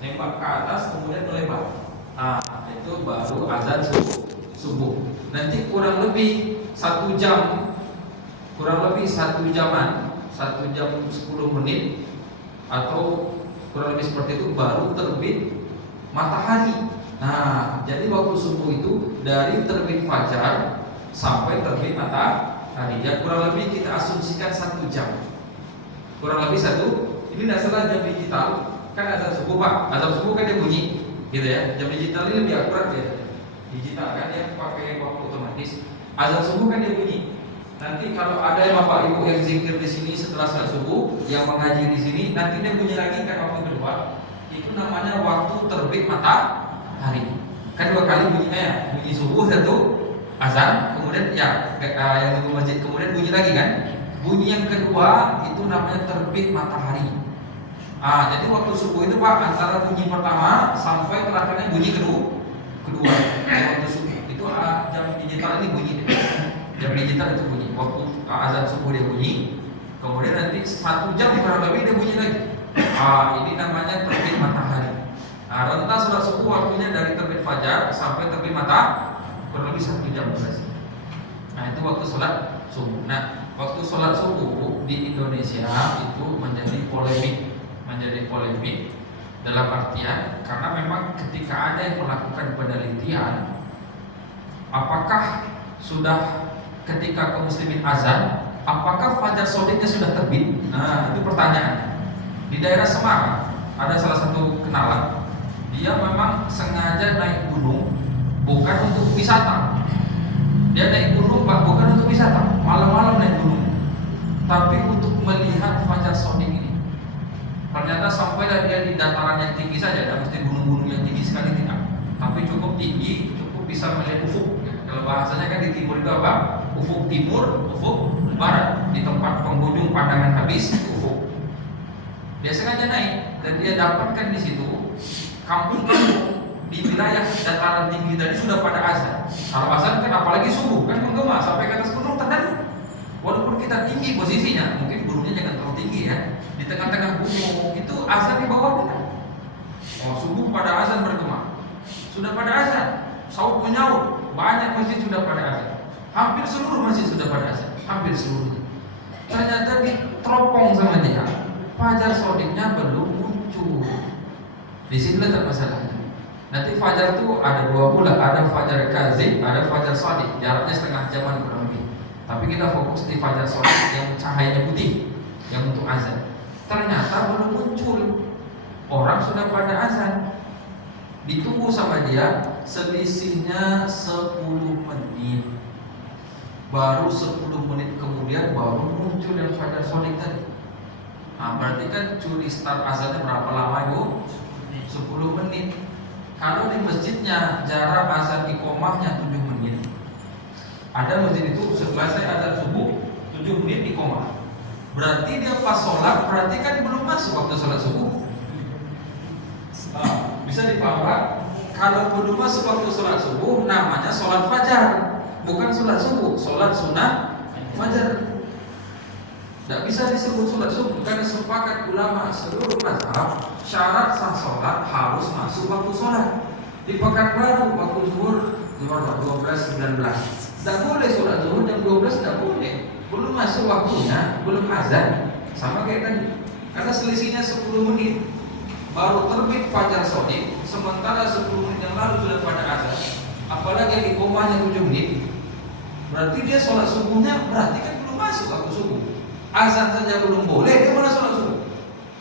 nembak ke atas kemudian melebar. Nah, itu baru azan subuh. Nanti kurang lebih 1 jam, kurang lebih 1 jaman, 1 jam 10 menit atau kurang lebih seperti itu baru terbit matahari. Nah, jadi waktu subuh itu dari terbit fajar sampai terbit matahari, ya kurang lebih kita asumsikan 1 jam. Kurang lebih ini tidak salah jam digital, kan azan subuh Pak, azan subuh kan dia bunyi, gitu ya. Jam digital ini lebih akurat ya. Digital kan dia pakai waktu otomatis. Azan subuh kan dia bunyi. Nanti kalau ada Bapak Ibu yang zikir di sini setelah salat subuh, yang mengaji di sini, nanti dia bunyi lagi kan waktu kedua. Itu namanya waktu terbit matahari. Kan 2 kali bunyinya ya, bunyi subuh satu azan, kemudian ya yang nunggu masjid, kemudian bunyi lagi kan. Bunyi yang kedua itu namanya terbit matahari. Jadi waktu subuh itu Pak, antara bunyi pertama sampai terakhirnya bunyi kedua. Waktu subuh itu jam digital ini bunyi deh. Jam digital itu bunyi waktu azan subuh dia bunyi. Kemudian nanti 1 jam kurang lebih dia bunyi lagi. Ini namanya terbit matahari. Rentang sholat subuh waktunya dari terbit fajar sampai terbit kurang lebih 1 jam berarti. Nah, itu waktu sholat subuh. Nah, waktu sholat subuh di Indonesia itu menjadi polemik dalam artian karena memang ketika ada yang melakukan penelitian, apakah sudah ketika kaum muslimin azan, apakah fajar shadiknya sudah terbit? Nah, itu pertanyaannya. Di daerah Semarang ada salah satu kenalan, dia memang sengaja naik gunung bukan untuk wisata. Dia naik gunung Pak, bukan untuk wisata, malam-malam naik gunung, tapi untuk melihat fajar shadik ini. Ternyata sampailah dia di dataran yang tinggi saja, tidak mesti gunung-gunung yang tinggi sekali tidak, tapi cukup tinggi, cukup bisa melihat ufuk. Kalau bahasanya kan di timur itu apa? Ufuk timur, ufuk barat. Di tempat penghujung pandangan habis ufuk. Dia sengaja naik dan dia dapatkan di situ kampung-kampung di wilayah dataran tinggi tadi sudah pada azan. Kalau azan kan apalagi subuh kan menggema sampai ke atas gunung terdengar. Walaupun kita tinggi posisinya, mungkin gunungnya jangan terlalu tinggi ya. Di tengah-tengah gunung itu azan di bawah kita. Subuh pada azan bergema. Sudah pada azan, saut menyaut, banyak masjid sudah pada azan. Hampir seluruh masjid sudah pada azan, hampir seluruhnya. Ternyata diteropong sama dia, fajar shadiknya belum muncul. Di sini letak masalahnya. Nanti fajar itu ada 2 bulan, ada fajar kazib, ada fajar shadiq. Jaraknya setengah jaman kurang lebih. Tapi kita fokus di fajar shadiq yang cahayanya putih, yang untuk azan. Ternyata belum muncul. Orang sudah pada azan. Ditunggu sama dia, selisihnya 10 menit. Baru 10 menit kemudian baru muncul yang fajar shadiq tadi. Berarti kan curi start azannya berapa lama Ibu? 10 menit. Kalau di masjidnya jarak azan iqomahnya 7 menit. Ada masjid itu setelah saya azan subuh 7 menit iqomah. Berarti dia pas sholat, berarti kan belum masuk waktu sholat subuh. Bisa dipahami? Kalau belum masuk waktu sholat subuh, namanya sholat fajar, bukan sholat subuh, sholat sunnah fajar. Tidak bisa disebut sholat subuh karena sepakat ulama seluruh mazhab syarat sah sholat harus masuk waktu sholat. Di Pekanbaru waktu zuhur 12.19 tidak boleh sholat zuhur jam 12, tidak boleh. Belum masuk waktunya, belum azan. Sama kayak tadi. Karena selisihnya 10 menit. Baru terbit fajar shadiq, sementara 10 menit yang lalu sudah pada azan. Apalagi yang iqomahnya 7 menit. Berarti dia sholat subuhnya berarti kan belum masuk waktu subuh. Azan saja belum boleh, dia mana sholat subuh?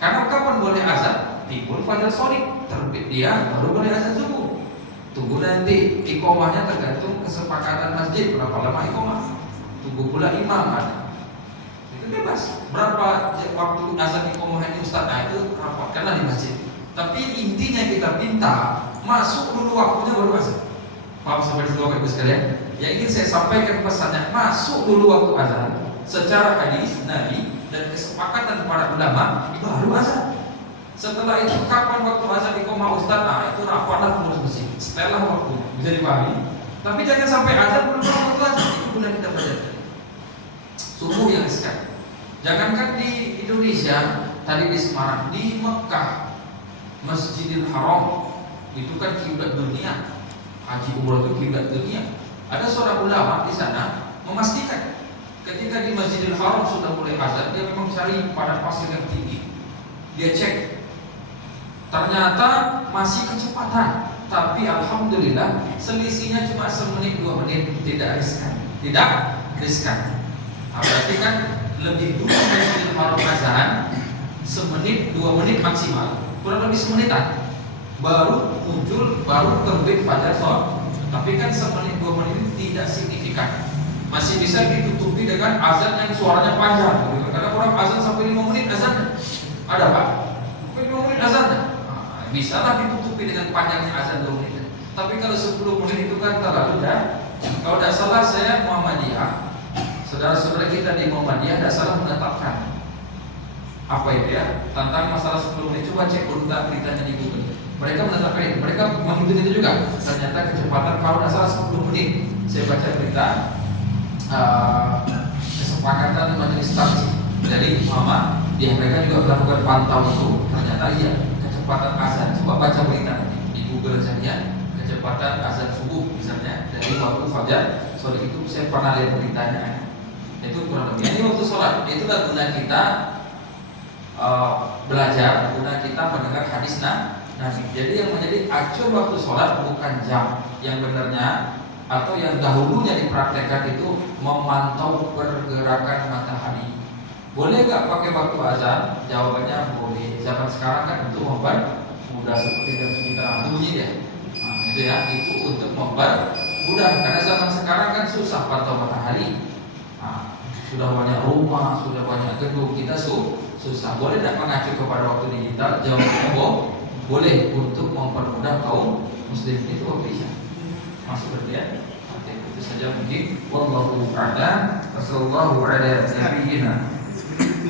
Karena kapan boleh azan? Timbul fajar shadiq, terbit dia baru boleh azan subuh. Tunggu nanti iqomahnya tergantung kesepakatan masjid berapa lama iqomah. Tunggu pula imam ada. Itu bebas. Berapa waktu azan iqomah ini Ustaz? Itu rapatkanlah di masjid. Tapi intinya kita minta masuk dulu waktunya baru azan. Paham sampai di situ Bapak Ibu sekalian? Yang ingin saya sampaikan pesannya, masuk dulu waktu azan secara hadis Nabi dan kesepakatan para ulama baru azan. Setelah itu kapan waktu azan iqomah Ustaz? Itu rapatlah pengurus masjid. Setelah waktunya. Bisa dipahami? Tapi jangan sampai azan belum waktu azan. Itu guna kita pelajari. Subuh yang sekali. Jangankan di Indonesia, tadi di Semarang, di Mekah Masjidil Haram itu kan kiblat dunia. Haji umrah itu kiblat dunia. Ada seorang ulama di sana memastikan ketika di Masjidil Haram sudah mulai azan, dia memang cari pada pasir yang tinggi. Dia cek, ternyata masih kecepatan, tapi alhamdulillah selisihnya cuma semenit 2 menit, tidak riskan. Berarti kan lebih dulu Masjidil Haram azan semenit 2 menit maksimal, kurang lebih semenitan baru muncul, baru terbit fajar sholat. Tapi kan semenit 2 menit tidak signifikan, masih bisa ditutupi dengan azan yang suaranya panjang. Karena orang azan sampai 5 menit azan ada pak, sampai 5 menit azan bisa lah ditutupi dengan panjangnya azan 2 menit. Tapi kalau 10 menit itu kan terlalu dah. Kalau tidak salah saya Muhammadiyah, saudara-saudara kita di Muhammadiyah tidak salah menetapkan apa itu ya, tentang masalah 10 menit. Coba cek beritanya di Google. Mereka menetapkan itu, mereka menghitung itu juga. Ternyata kecepatan kalau tidak salah 10 menit. Saya baca berita kesepakatan majelis taklim dari Muhammadiyah, mereka juga melakukan pantau itu. Ternyata iya, kecepatan azan. Coba baca berita di Google saja, kecepatan azan subuh misalnya dari waktu fajar sore itu saya pernah lihat beritanya. Itu kurang lebih. Ini waktu sholat. Itulah guna kita belajar, guna kita mendengar hadis Nabi. Jadi yang menjadi acuan waktu sholat bukan jam yang benarnya atau yang dahulunya dipraktekkan itu memantau pergerakan matahari. Boleh nggak pakai waktu azan? Jawabannya boleh. Zaman sekarang kan untuk mempermudah seperti jam kita bunyi deh. Nah, itu ya, itu untuk mempermudah karena zaman sekarang kan susah pantau matahari. Nah, sudah banyak rumah, sudah banyak gedung, kita susah. Boleh tidak mengacu kepada waktu digital? Jawabannya boleh untuk mempermudah kaum muslim itu bisa masuk berarti. Itu saja mungkin. Wallahu a'lam. Wassallallahu ala nabiyyina